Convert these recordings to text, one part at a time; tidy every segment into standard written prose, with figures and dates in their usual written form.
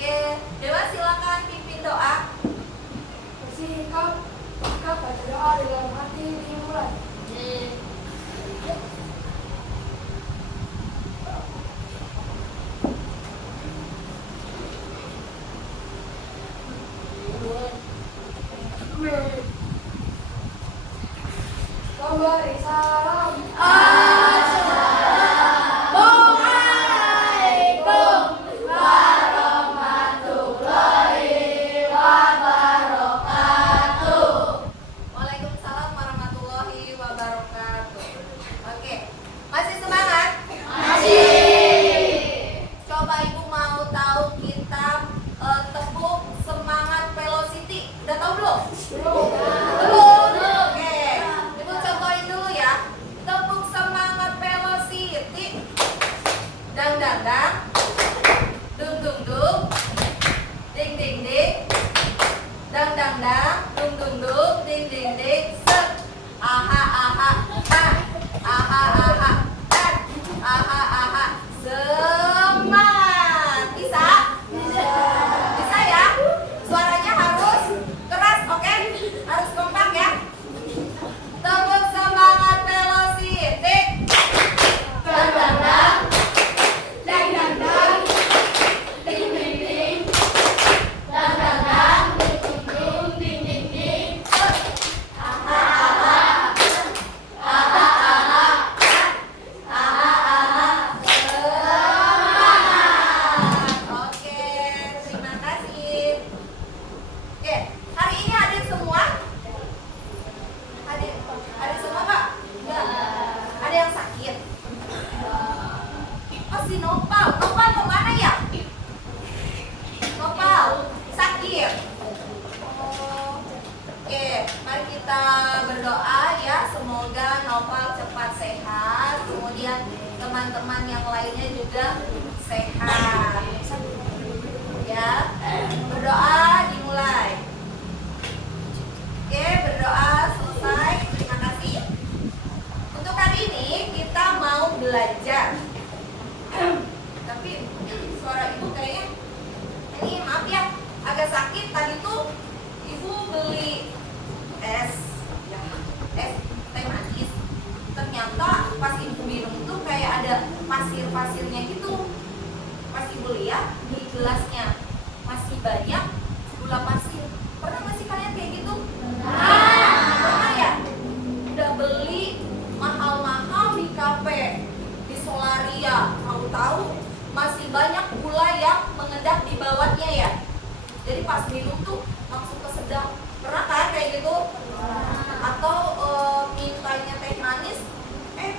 Oke, Dewa silakan pimpin doa. Bersikap baca doa dalam hati dimulai. Memberi salam. Assalamualaikum warahmatullahi wabarakatuh. Waalaikumsalam warahmatullahi wabarakatuh. Oke, masih semangat? Masih. Coba ibu mau tahu kitab Tepuk Semangat Velocity. Udah tahu belum? Belum. Oke, ibu contohin dulu ya. Tepuk semangat Velocity. Dang dang dang. Dung dung dung. Ding ding ding. Dang dang dang. Dung dung dung. Ding ding ding. Set. Aha aha. Ha. Aha aha. Dan. Aha aha. Semangat. Bisa? Bisa ya? Suaranya harus keras, oke? Harus kompak ya. Tepuk semangat Velocity. Dang dang dang. Dang dang dang. Ding ding ding. Dang dang dang. Dung dung dung. Ding ding ding. Aha aha. Aha aha. Aha aha. Semangat. Oke, terima kasih. Oke, hari ini hadir semua? Hadir semua, Pak? Enggak. Ada yang sakit? Oh, si Nopal. Nopal kemana ya? Nopal, sakit. Oh, oke, mari kita berdoa ya. Semoga Nopal cepat sehat. Kemudian teman-teman yang lainnya juga sehat. Ya, berdoa dimulai. Oke, berdoa selesai. Terima kasih. Untuk hari ini kita mau belajar. Tapi suara ibu kayaknya ini maaf ya, agak sakit. Tadi tuh ibu beli es teh manis. Ternyata pas ibu minum tuh kayak ada pasir-pasirnya gitu. Pas ibu lihat di gelasnya masih banyak gula pasir. Pernah nggak sih kalian kayak gitu? Pernah ya? Udah beli mahal-mahal di kafe, di Solaria, tahu-tahu masih banyak gula yang mengendap di bawahnya ya. Jadi pas minum tuh langsung kesedap. Pernah kan kayak gitu? Atau mintanya teh manis,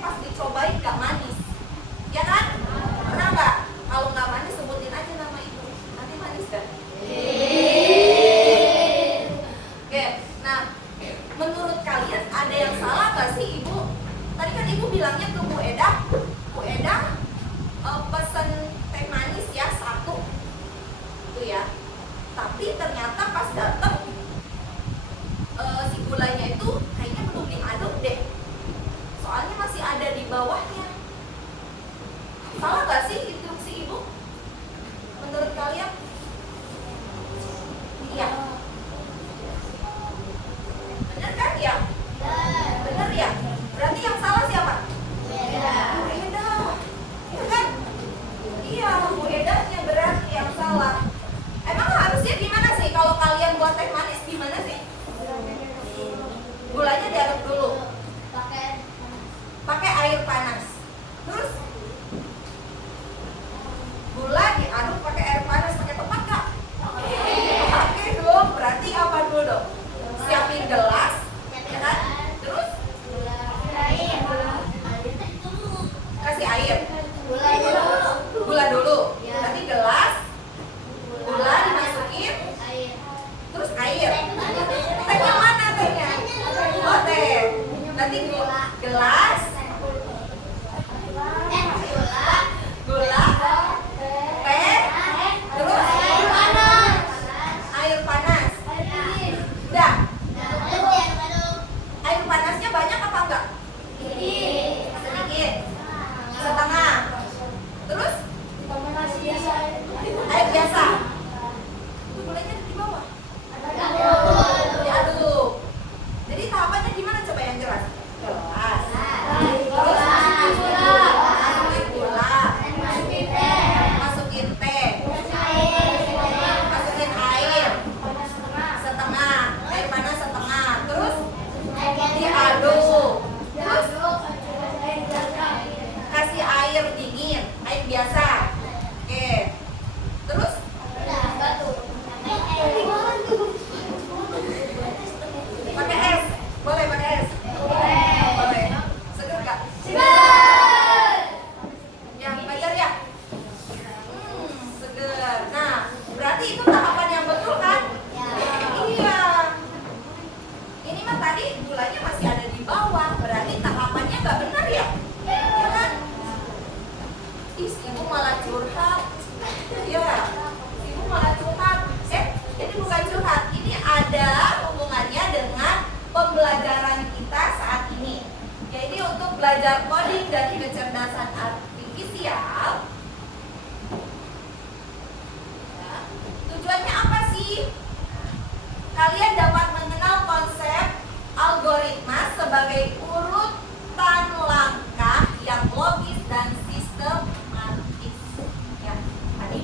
pas dicobain nggak manis, ya kan? Pernah nggak? Kalau nggak manis sebutin aja nama itu. Nanti manis kan? Oke, nah menurut kalian ada yang salah nggak sih ibu? Tadi kan ibu bilangnya ke Bu Eda pesen teh manis ya 1 itu ya. Tapi ternyata pas datang si gulanya itu kayaknya belum diaduk deh. Soalnya masih ada di bawahnya. Salah nggak sih instruksi ibu? Menurut kalian? Iya. Bener kan ya? Bener ya? Berarti yang salah siapa? Bu Eda. Iya kan? Iya, Bu Edanya berarti yang salah. Emang harusnya gimana sih kalau kalian buat teh manis gimana sih? Gulanya diaduk dulu. Pakai air panas. Terus gula diaduk pakai air panas, pakai tempat nggak? Pakai dong. Berarti apa dulu dong? Siapin gelas, ya kan? Terus kasih air. Gula dulu. Berarti gelas, gula dimasukin, terus air. Tehnya mana tehnya? Oh teh. Nanti gelas,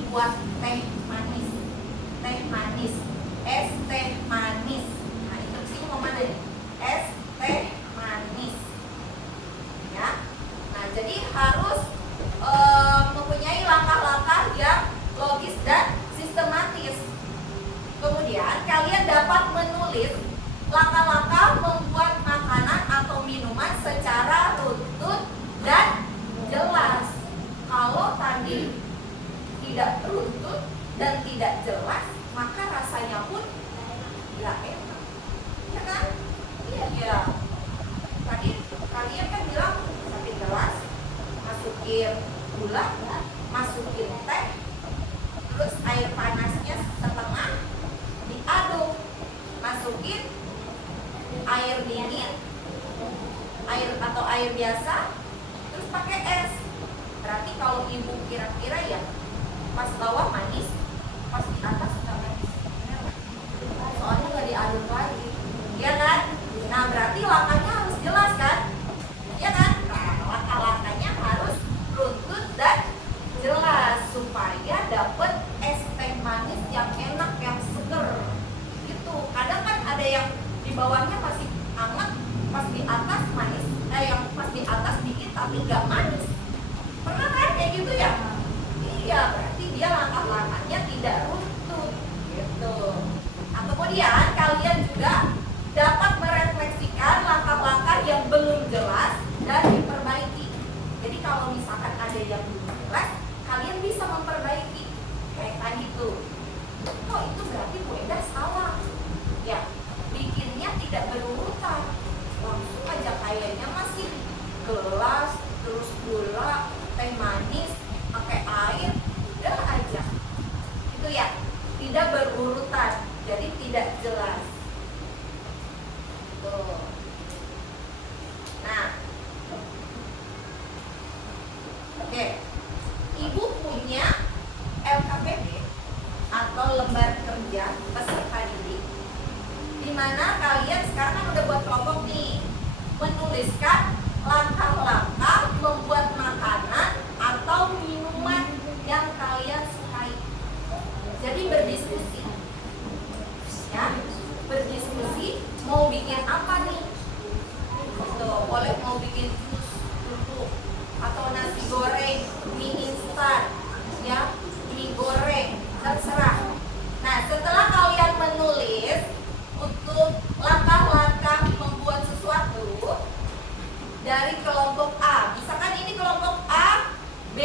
membuat teh manis. Teh manis, es teh manis. Nah, instruksinya mau mana nih? Es teh manis. Ya. Nah, jadi harus mempunyai langkah-langkah yang logis dan sistematis. Kemudian kalian dapat menulis langkah-langkah membuat makanan atau minuman secara runtut dan jelas. Kalau tadi tidak runtut dan tidak jelas, maka rasanya pun tidak enak. Ya kan? Iya. Tadi kalian kan bilang satu gelas, masukin gula, masukin teh, terus air panasnya setengah, diaduk, masukin air dingin, air atau air biasa, terus pakai es. Berarti kalau ibu kira-kira ya pas bawah manis, pas di atas nggak manis. Soalnya nggak diaduk lagi, ya kan? Nah, berarti langkahnya harus jelas kan? Ya kan? Nah, langkah-langkahnya harus runtut dan jelas supaya dapet es teh manis yang enak, yang seger. Gitu. Kadang kan ada yang di bawahnya masih hangat, pas di atas manis, yang pas di atas dikit tapi nggak manis. Pernah kan kayak gitu ya? Iya, berarti dia langkah-langkahnya tidak runtut. Gitu. Nah, kemudian kalian juga dapat merefleksikan langkah-langkah yang belum jelas dan diperbaiki. Jadi kalau misalkan ada yang belum jelas, kalian bisa memperbaiki. Kayak tadi tuh. Oh, itu berarti Bu Eda salah. Ya, bikinnya tidak berurutan. Langsung aja kayaknya masih gelas, terus gula, teh manis, pakai air, udah aja. Itu ya, tidak berurutan. Jadi tidak jelas. Tuh. Nah, oke. Ibu punya LKPD atau lembar kerja peserta didik, di mana kalian sekarang kan udah buat kelompok nih, menuliskan langkah-langkah membuat makanan atau minuman yang kalian sukai. Jadi berdiskusi, ya, berdiskusi mau bikin apa nih? Tuh, boleh mau bikin jus, kerupuk, atau nasi goreng, mie instan, ya, mie goreng, terserah. Nah, setelah kalian menulis untuk langkah-langkah membuat sesuatu dari kelompok A, misalkan ini kelompok A, B,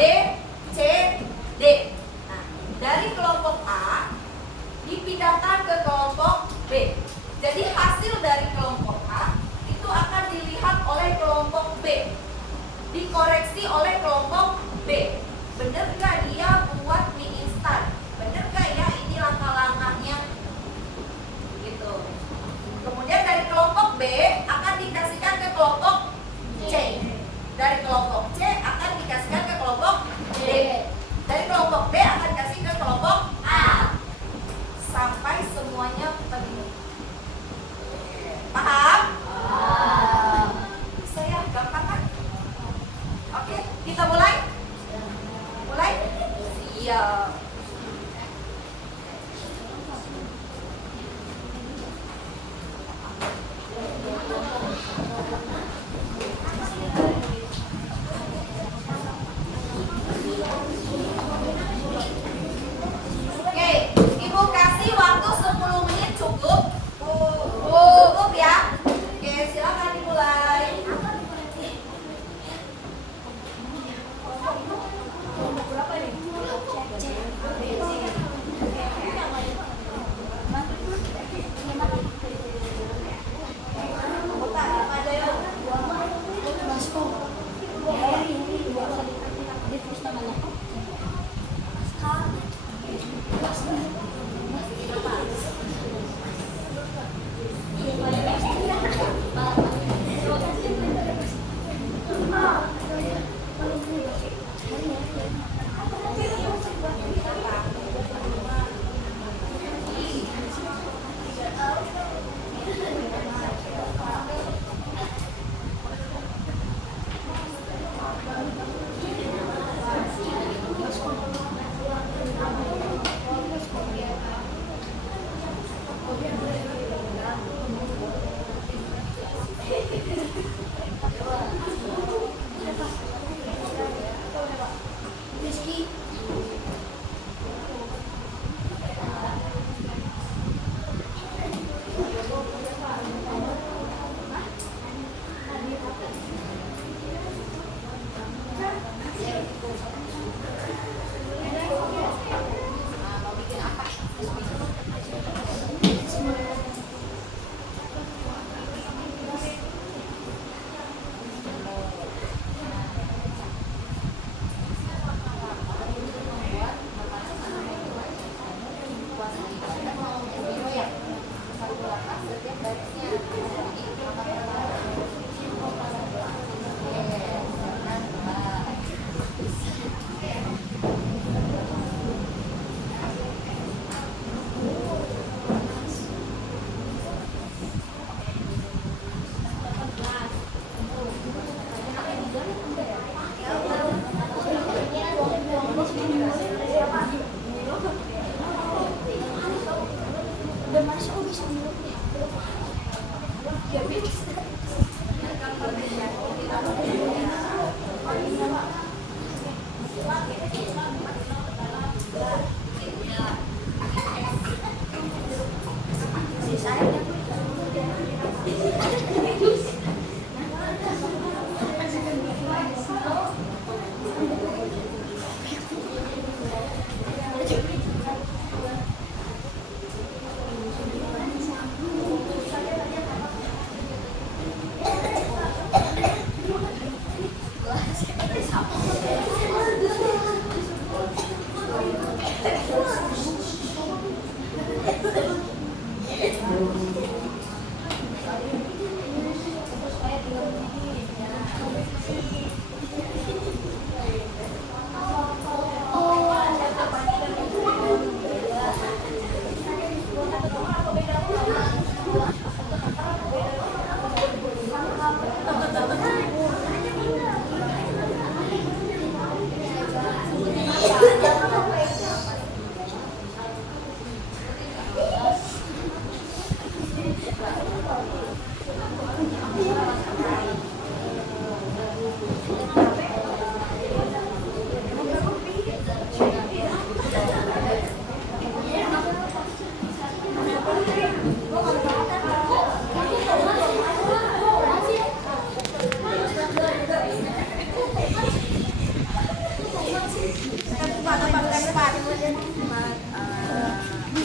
C, D. Nah, dari kelompok A dipindahkan ke kelompok B. Jadi hasil dari kelompok A itu akan dilihat oleh kelompok B, dikoreksi oleh kelompok B. Bener gak dia buat mie instan? Bener gak ya ini langkah-langkahnya? Gitu. Kemudian dari kelompok B akan dikasihkan ke kelompok C. Dari kelompok C akan dikasihkan ke kelompok D. Dari kelompok B akan dikasih ke kelompok A. Sampai semuanya penuh. Paham? Bisa ya, gampang kan? Oke, kita mulai? Mulai? Siap. Oke, Ibu kasih waktu 10 menit cukup? Cukup ya? Oke, silakan dimulai. Berapa nih?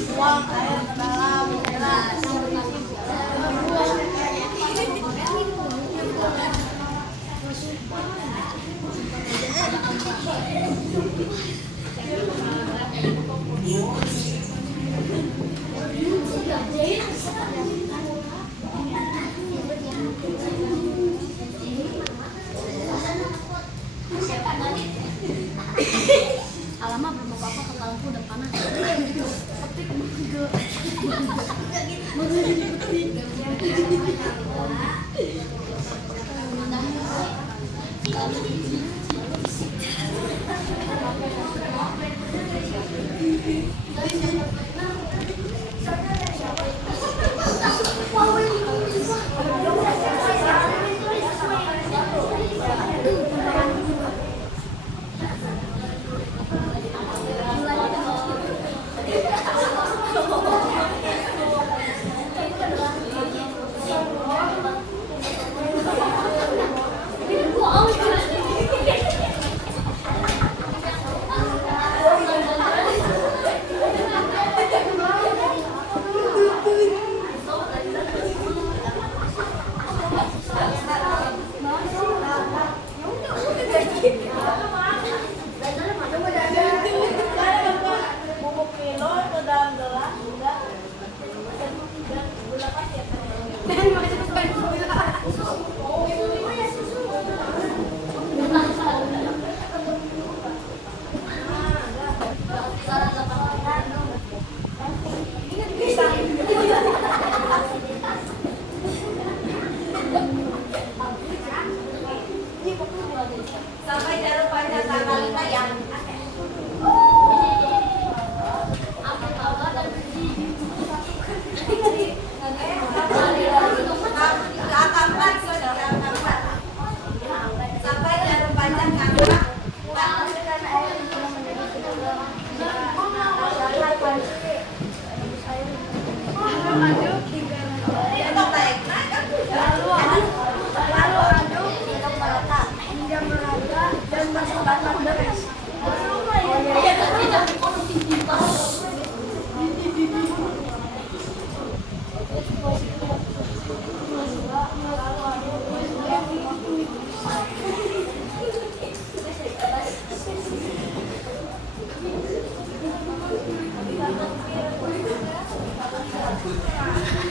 Buang air ke dalam gelas. Alamak, belum apa-apa, kepalaku udah panas. Sampai jarum panjang tanggal 5 ya. Sampai jarum panjang angka 4.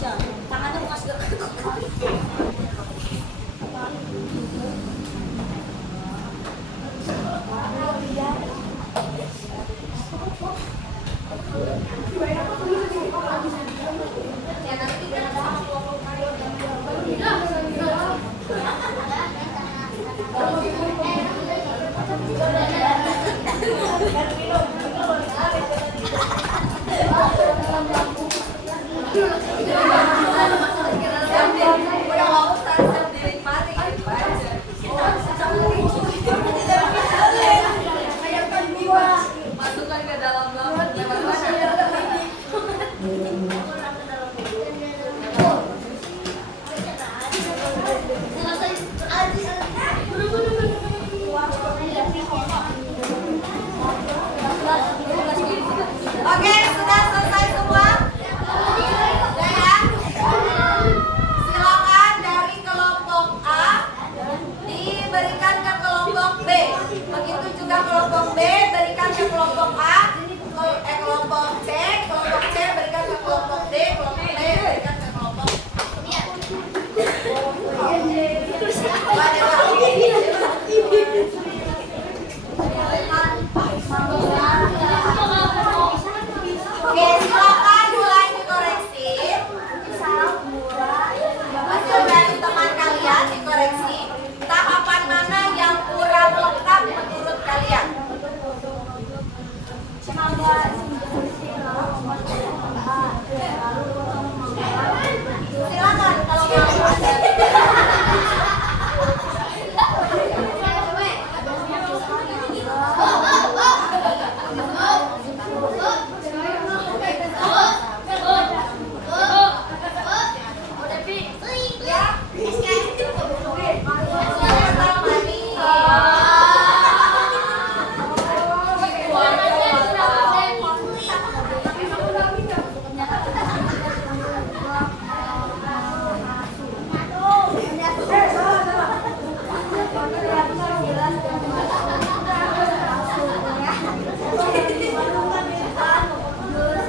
Tangannya mau ngasih Ya nanti kan sama kelompok udah nggak usah sendiri mari gitu aja. Masukkan ke dalam lambung lewat mana? Oke, sudah selesai semua? Sudah ya? Silakan dari kelompok A diberikan ke kelompok B. Begitu juga kelompok B berikan ke kelompok A, kelompok C berikan ke kelompok D, kelompok D berikan ke kelompok Oke, silakan mulai dikoreksi. Hasil dari teman kalian dikoreksi. Tahapan mana yang kurang lengkap menurut kalian? Silakan kalau mau ada.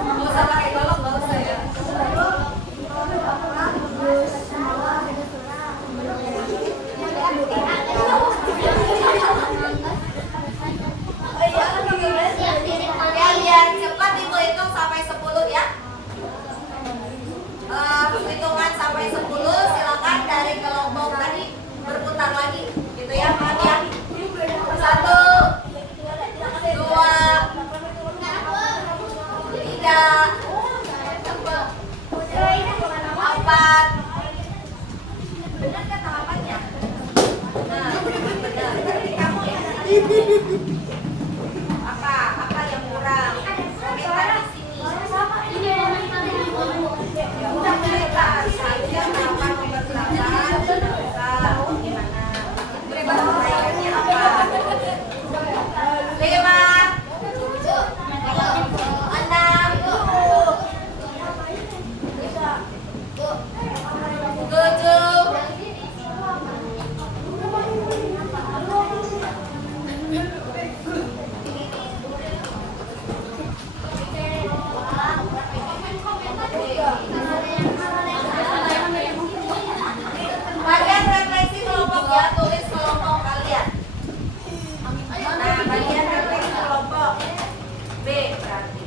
Nggak usah pakai golok, nggak usah ya. Ya, biar cepat ibu hitung sampai 10 ya. Hitungan sampai 10 silakan dari kelompok tadi berputar lagi gitu ya, paham ya? 1, 2, 3, 4. Benar kan tahapannya? Nah, benar. Berarti kamu ya. Apa yang kurang? Komentar di sini. Ya udah cerita saja tahapan nomor 8. Gimana? Perbaikannya apa? 5, 6, 7. Kalian refleksi kelompok ya, tulis kelompok kalian. Nah, kalian refleksi kelompok B berarti.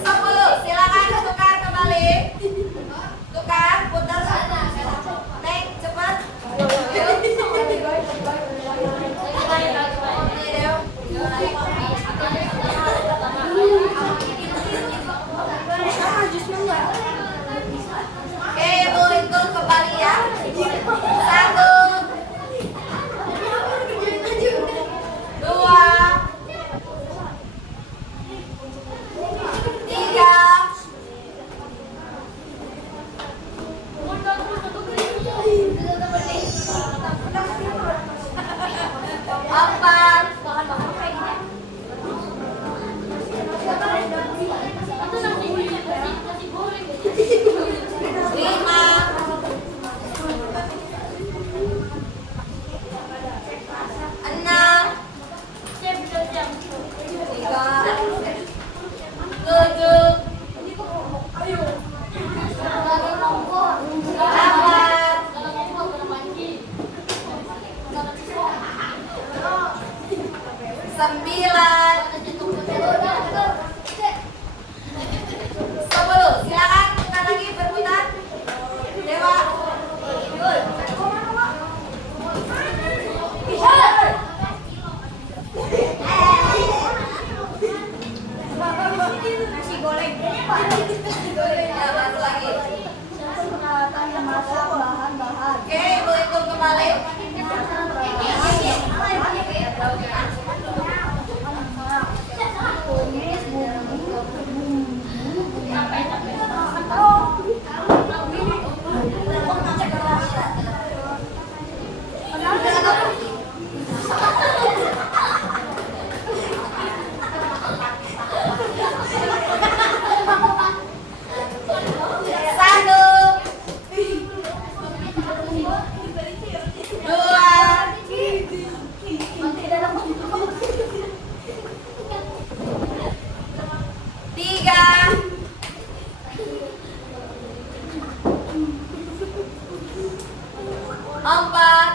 10. Silakan tukar kembali. Tukar, putar. Naik cepat. Ayo. Ini, Dew. Silakan putar lagi, berputar. Dewa. Nasi goreng. Ya, baru lagi. Peralatan yang masak bahan-bahan. Oke, Ibu hitung kembali. Tumis Satu, dua, tiga, empat,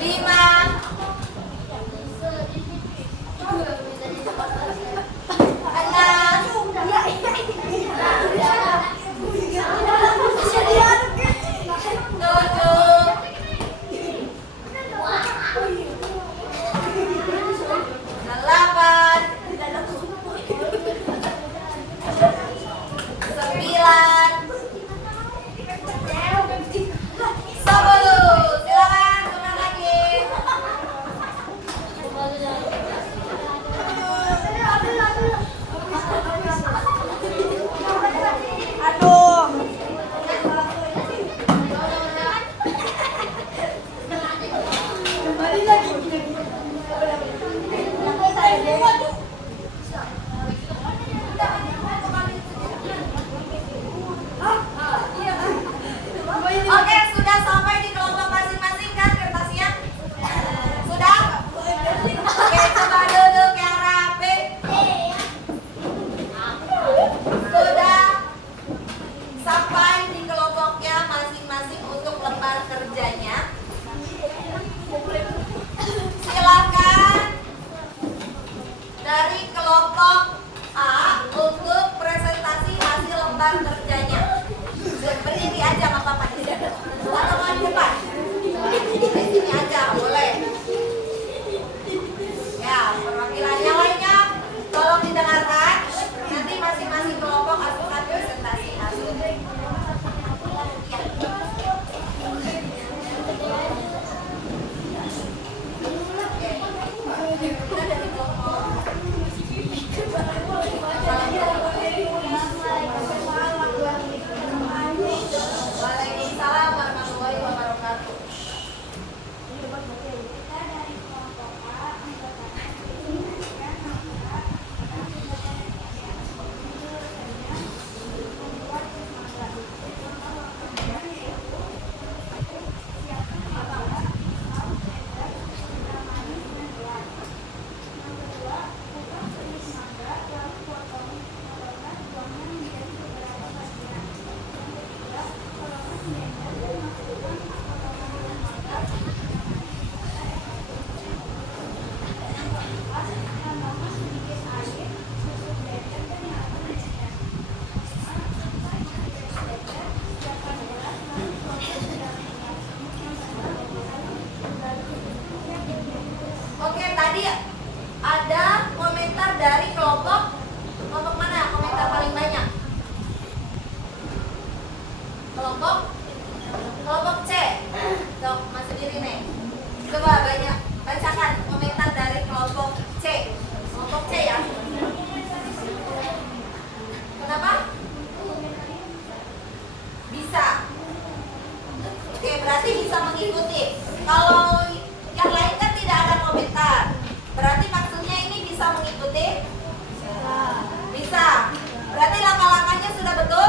lima, enam, tujuh, delapan, sembilan, 10. Silakan tuker lagi. Aduh. Kembali lagi. Oke, sudah sampai di kelompok masing-masing kan kertasnya? Sudah? Oke, coba duduk yang rapi. Sudah sampai di kelompoknya masing-masing untuk lembar kerjanya. Silakan dari kelompok A untuk presentasi hasil lembar kerjanya. Berdiri aja nggak apa-apa di sini. Atau mau di depan? Di sini aja boleh. Ya, perwakilan yang lainnya tolong didengarkan. Nanti masing-masing kelompok akan presentasi hasil. Ya. Kita dari kelompok. Waalaikumsalam warahmatullahi wabarakatuh. Oke, tadi ada komentar dari kelompok mana? Komentar paling banyak? Kelompok C. Tuh, masuk diri nih. Coba bacakan komentar dari kelompok C. Kelompok C ya. Kenapa? Bisa. Oke, berarti bisa mengikuti. Kalau yang lain kan tidak ada komentar. Berarti maksudnya ini bisa mengikuti? Bisa. Berarti langkah-langkahnya sudah betul?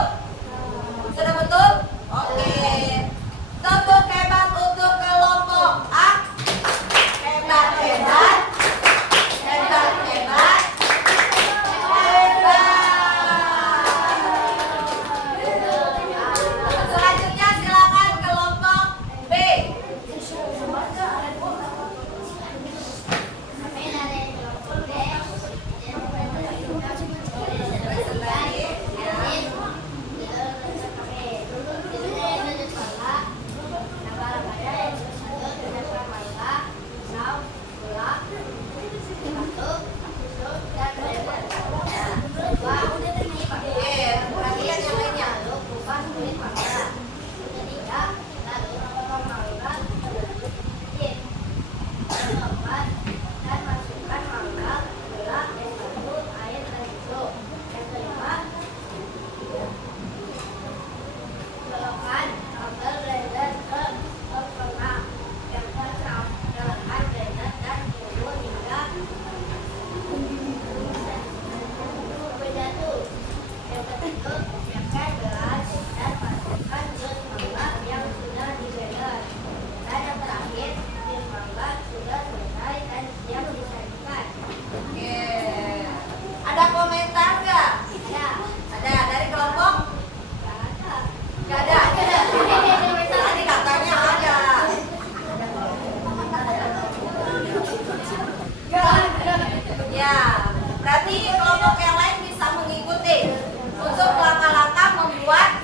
Sudah betul? Oke. Tepuk hebat untuk kelompok A. Hebat, hebat. Hebat, hebat. Hebat. Selanjutnya silakan kelompok B. Nanti kelompok yang lain bisa mengikuti untuk langkah-langkah membuat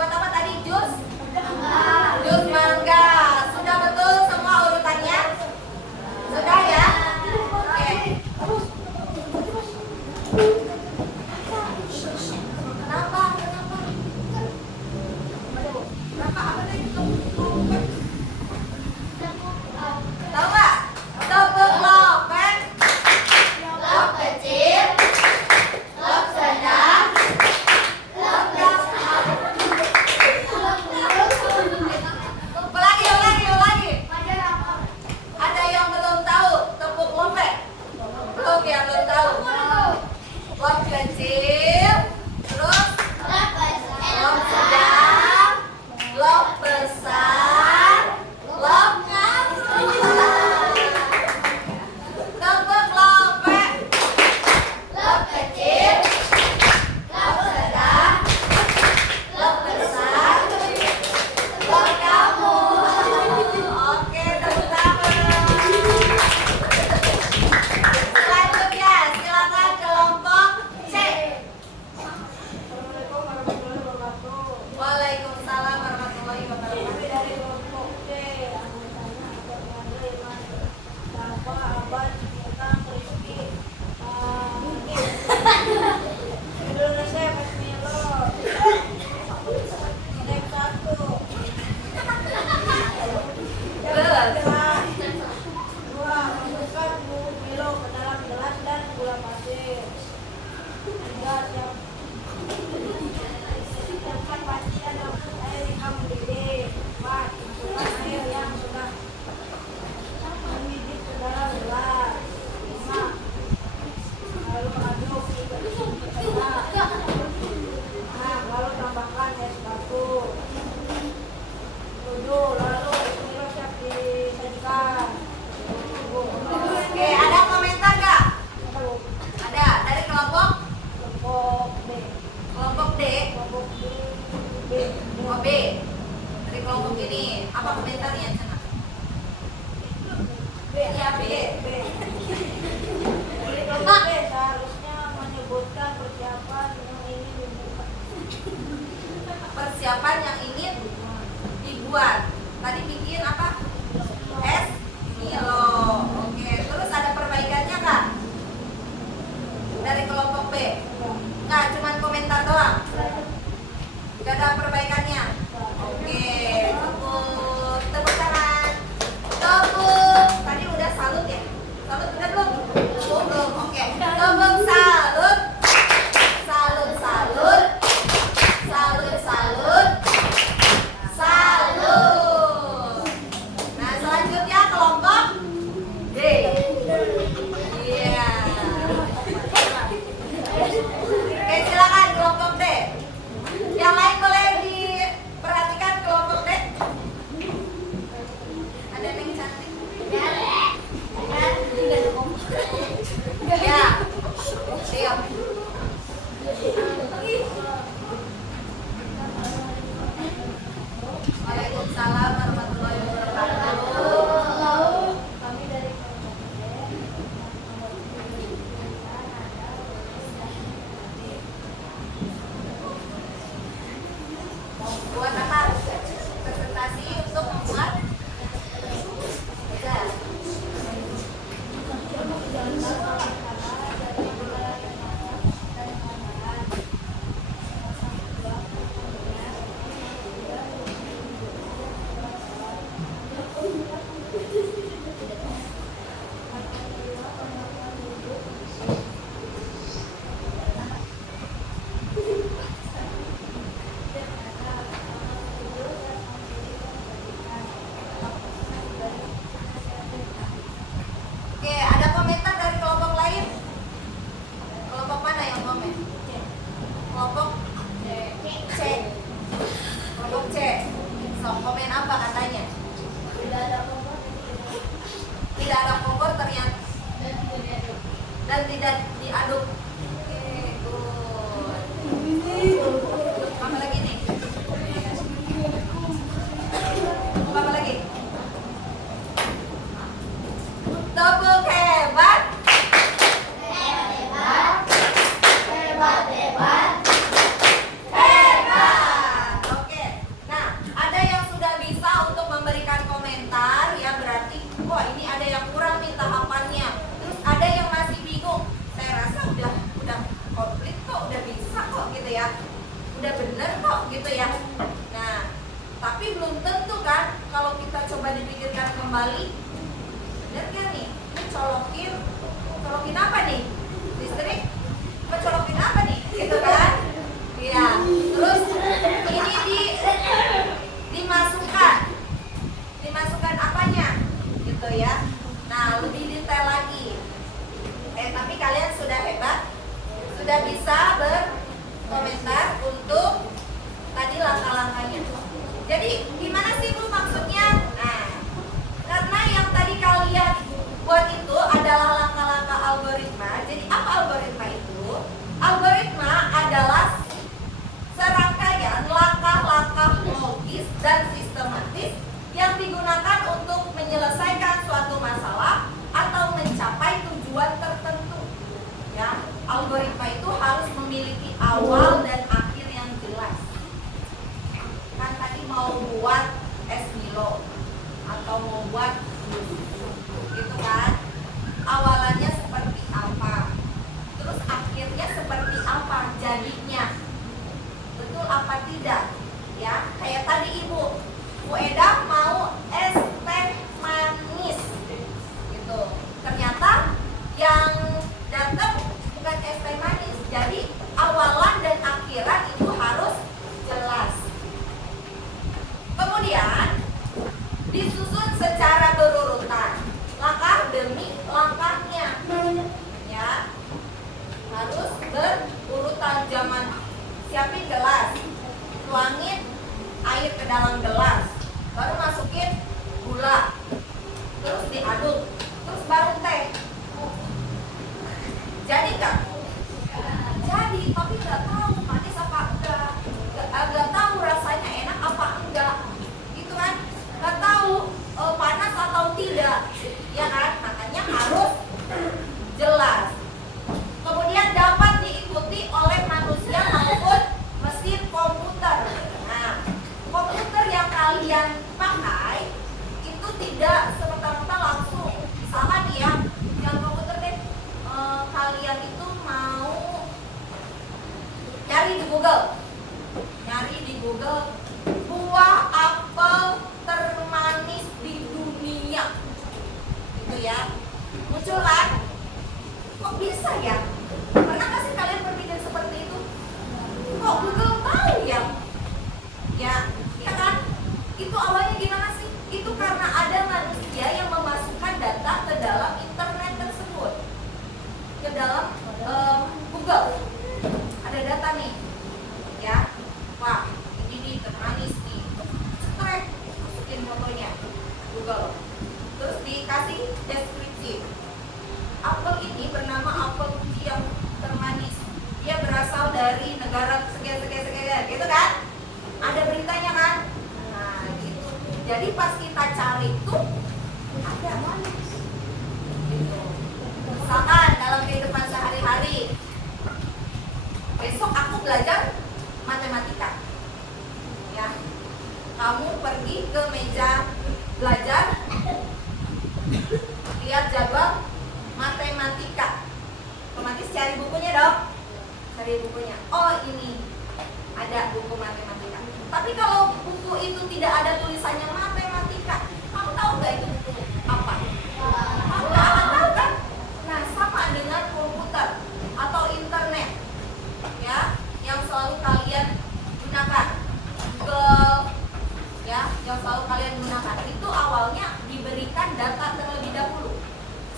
apa tadi? Jus mangga. Sudah betul semua urutannya? Sudah ya? Oke. Kenapa? Apa tadi? Tahu nggak? Tepuk lopek. Lop kecil, lop sedang, lop besar. Ulangi. Ada yang belum tahu tepuk lopek? Belum yang belum tahu. Lop kecil, terus lop sedang, lop besar, lop tepuk lopek. Lop kecil, lop sedang, lop besar, lop kamu. Oke, tepuk tangan. Selanjutnya, silakan kelompok C. Waalaikumsalam warahmatullahi wabarakatuh. Dari kelompok C, anggotanya ada Mary, Dafa, Aban, Cipta, Rizky, Mungkin, Indonesia, Milo, Step 1, Terus. gelas, 2, masukkan bubuk Milo ke dalam gelas dan gula pasir. 3, siapkan panci dan masuk air yang mendidih. 4, masukkan air yang sudah mendidih ke dalam gelas. 5, lalu aduk hingga merata. 6, lalu tambahkan es batu. 7, lalu Milo siap disajikan. Oke, ada komentar nggak? Ada. Dari kelompok Kelompok B. kelompok D. Kelompok B. Oh, B. Dari kelompok ini. Apa komentarnya, Cina? B. Ya, B. B. Jadi kelompok B seharusnya menyebutkan persiapan yang ingin dibuat. Persiapan yang ingin dibuat. Tadi bikin apa? Es Milo. Oke, terus ada perbaikannya nggak? Dari kelompok B. Nggak, cuman komentar doang. Nggak ada perbaikannya. Oke, tepuk tangan. Tepuk. Tadi udah salut ya? Salut udah belum? Belum. Oke. Tepuk salut. Salut. Nah, selanjutnya kelompok D. Iya. Oke, silakan kelompok D. Yang lain boleh diperhatikan kelompok D. Ada yang cantik? Ya. Siap. Waalaikumsalam warahmatullahi wabarakatuh. Kami dari kelompok B. Buat apa? Presentasi untuk membuat ya. Oke, ada komentar dari kelompok lain? Kelompok mana yang komen? Kelompok C. Kelompok C. So, komen apa katanya? Tidak ada kompor. Tidak ada kompor ternyata dan tidak diaduk. Oke, good. Apa lagi nih? Apa lagi? Tepuk hebat. kembali. Bener gak nih? Ini colokin apa nih? Listrik? Colokin apa nih? Gitu kan? Iya. Terus ini dimasukkan apanya? Gitu ya. Nah, lebih detail lagi. Tapi kalian sudah hebat, sudah bisa berkomentar untuk tadi langkah-langkahnya. Jadi gimana sih Bu maksudnya? Nah, karena yang tadi kalian buat itu adalah langkah-langkah algoritma. Jadi apa algoritma itu? Algoritma adalah serangkaian langkah-langkah logis dan sistematis yang digunakan untuk menyelesaikan suatu masalah atau mencapai tujuan tertentu. Ya, algoritma itu harus memiliki awal dan akhir yang jelas. Kan tadi mau buat es Milo atau mau buat jus, gitu kan? Awalannya seperti apa, terus akhirnya seperti apa jadinya, betul apa tidak? Ya, kayak tadi Bu Eda mau es teh manis, gitu. Ternyata yang datang bukan es teh manis. Jadi awalan dan akhiran itu harus jelas. Kemudian disusun secara berurutan, langkah demi langkahnya, ya harus berurutan. Zaman siapin gelas, tuangin air ke dalam gelas, baru masukin gula, terus diaduk, terus baru teh. Jadi nggak? Jadi, tapi nggak tahu manis apa enggak, nggak tahu rasanya enak apa enggak, gitu kan? Nggak tahu panas atau tidak, ya kan? Makanya harus jelas. Kemudian dapat diikuti oleh manusia maupun mesin komputer. Nah, komputer yang kalian pakai itu tidak serta-merta langsung. Misalkan nih ya, yang komputer deh, kalian itu mau nyari di Google buah apel termanis di dunia, gitu ya, muncul kan? Kok bisa ya? Pernah nggak sih kalian berpikir seperti itu? Kok Google tahu ya? Ya kan? Itu awalnya gimana sih? Itu karena ada manusia yang memasukkan data ke dalam internet tersebut, ke dalam Google. Ada data nih, ya. Wah, ini nih termanis nih. Cekrek, masukin fotonya Google. Terus dikasih deskripsi. Apel ini bernama apel Fuji yang termanis. Dia berasal dari negara sekian, gitu kan? Ada beritanya kan? Nah, gitu. Jadi pas kita cari itu ada manis. Gitu. Misalkan dalam kehidupan sehari-hari, besok aku belajar matematika. Ya. Kamu pergi ke meja belajar, lihat jadwal matematika. Otomatis cari bukunya dong. Cari bukunya. Oh, ini ada buku matematika. Tapi kalau buku itu tidak ada tulisannya matematika, kamu tahu nggak itu buku apa? Kamu nggak akan tahu kan? Nah, sama dengan komputer atau internet, ya, yang selalu kalian gunakan, Google, ya, yang selalu kalian gunakan. Itu awalnya diberikan data terlebih dahulu.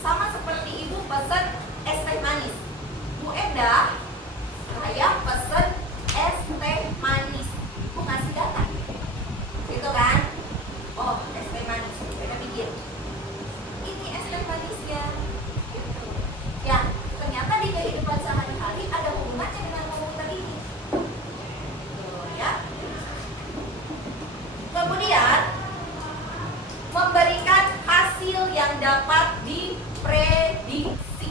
Sama seperti ibu pesan es teh manis. Bu Eda, saya pesen es teh manis. Bu kasih data, gitu kan? Oh, es teh manis. Bu Eda pikir, ini es teh manisnya. Gitu. Ya, ternyata di kehidupan sehari-hari ada hubungannya dengan komputer ini. Tuh, ya. Kemudian memberikan hasil yang dapat diprediksi.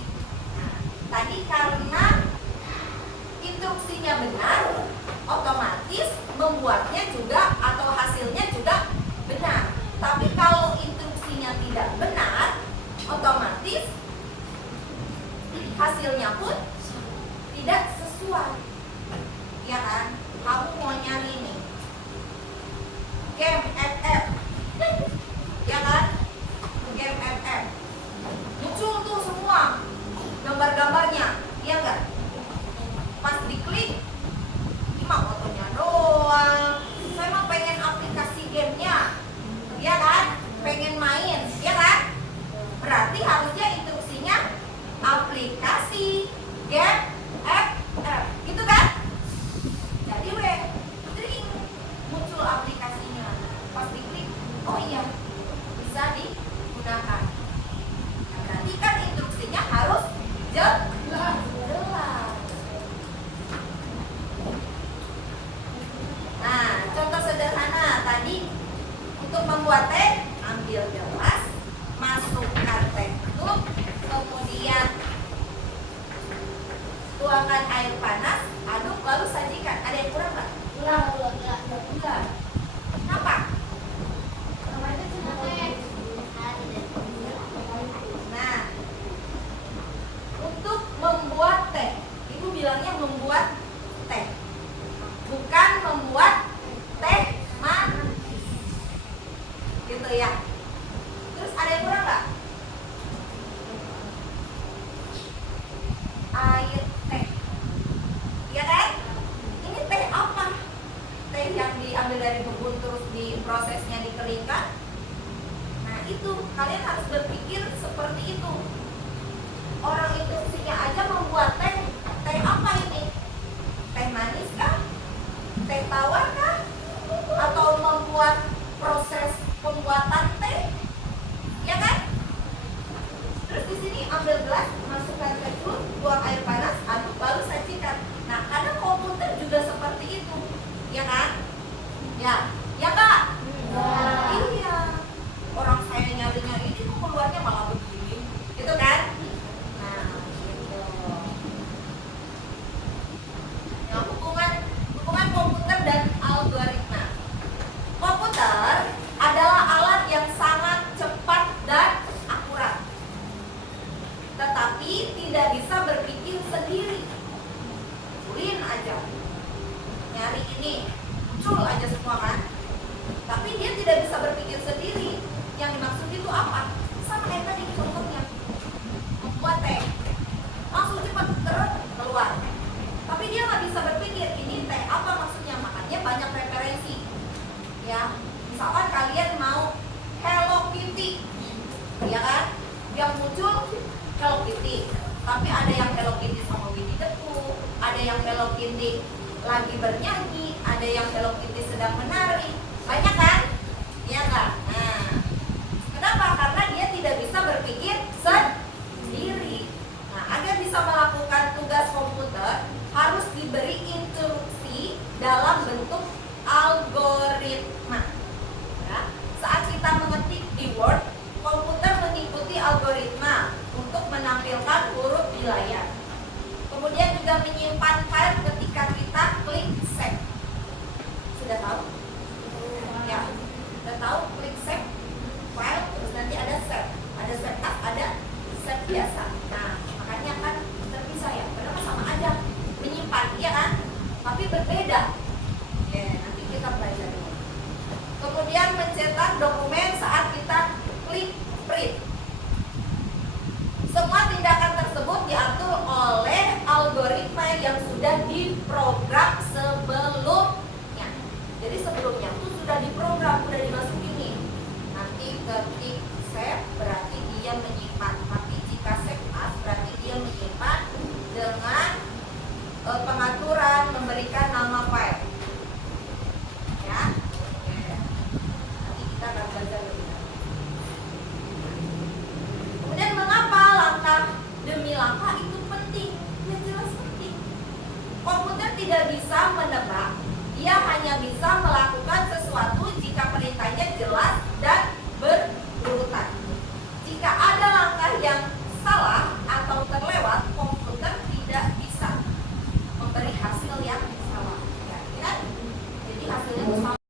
Nah, tadi karena instruksinya benar, otomatis membuatnya juga atau hasilnya juga benar. Tapi kalau instruksinya tidak benar, otomatis hasilnya pun tidak sesuai. Ya kan? Kamu mau nyari nih game FF, ya kan? itu, kalian harus berpikir seperti itu. Orang instruksinya aja membuat teh. Teh apa ini? Teh manis kah? Teh tawar kah? Atau membuat proses pembuatan teh? Ya kan? Terus di sini ambil gelas, masukkan ke jus, buang air panas, aduk baru sajikan. Nah, kadang komputer juga seperti itu, ya kan? Ya kak? Iya. Orang saya nyarinya ini kok keluarnya malah begini, gitu kan? Nah, gitu. Nah, hubungan komputer dan algoritma. Komputer adalah alat yang sangat cepat dan akurat, tetapi tidak bisa berpikir sendiri. Munculin aja, nyari ini, muncul aja semua kan. Tapi dia tidak bisa berpikir sendiri. Yang dimaksud itu apa? Sama kayak tadi contohnya, membuat teh, langsung cepat keluar. Tapi dia nggak bisa berpikir ini teh apa maksudnya. Makanya banyak referensi. Ya, misalkan kalian mau Hello Kitty, ya kan? Yang muncul Hello Kitty. Tapi ada yang Hello Kitty sama Winnie the Pooh, ada yang Hello Kitty lagi bernyanyi, ada yang Hello Kitty sedang menari. Banyak kan? Iya nggak? Nah, kenapa? Karena dia tidak bisa berpikir sendiri. Nah, agar bisa melakukan tugas komputer harus diberi instruksi dalam bentuk algoritma. Ya, saat kita mengetik di Word, komputer mengikuti algoritma untuk menampilkan huruf di layar. Kemudian juga menyimpan file ketika kita klik save. Sudah tahu? Ya, sudah tahu klik save file, terus nanti ada save as, ada save biasa. Nah, makanya kan terpisah ya, karena sama aja menyimpan, iya kan? Tapi berbeda. Ya, nanti kita belajar ini. Kemudian mencetak dokumen saat kita klik print. Semua tindakan tersebut diatur oleh algoritma yang sudah diprogram sebelumnya. Jadi sebelumnya itu sudah diprogram, sudah dimasukin nih. Nanti ketik save berarti dia menyimpan. Tapi jika save as berarti dia menyimpan dengan pengaturan memberikan nama file. Ya. Nanti kita akan belajar lebih lanjut. Kemudian mengapa langkah demi langkah itu penting? Ya jelas penting. Komputer tidak bisa menebak, dia hanya bisa melakukan sesuatu jika perintahnya jelas dan berurutan. Jika ada langkah yang salah atau terlewat, komputer tidak bisa memberi hasil yang salah. Ya, kan? Jadi hasilnya itu sama.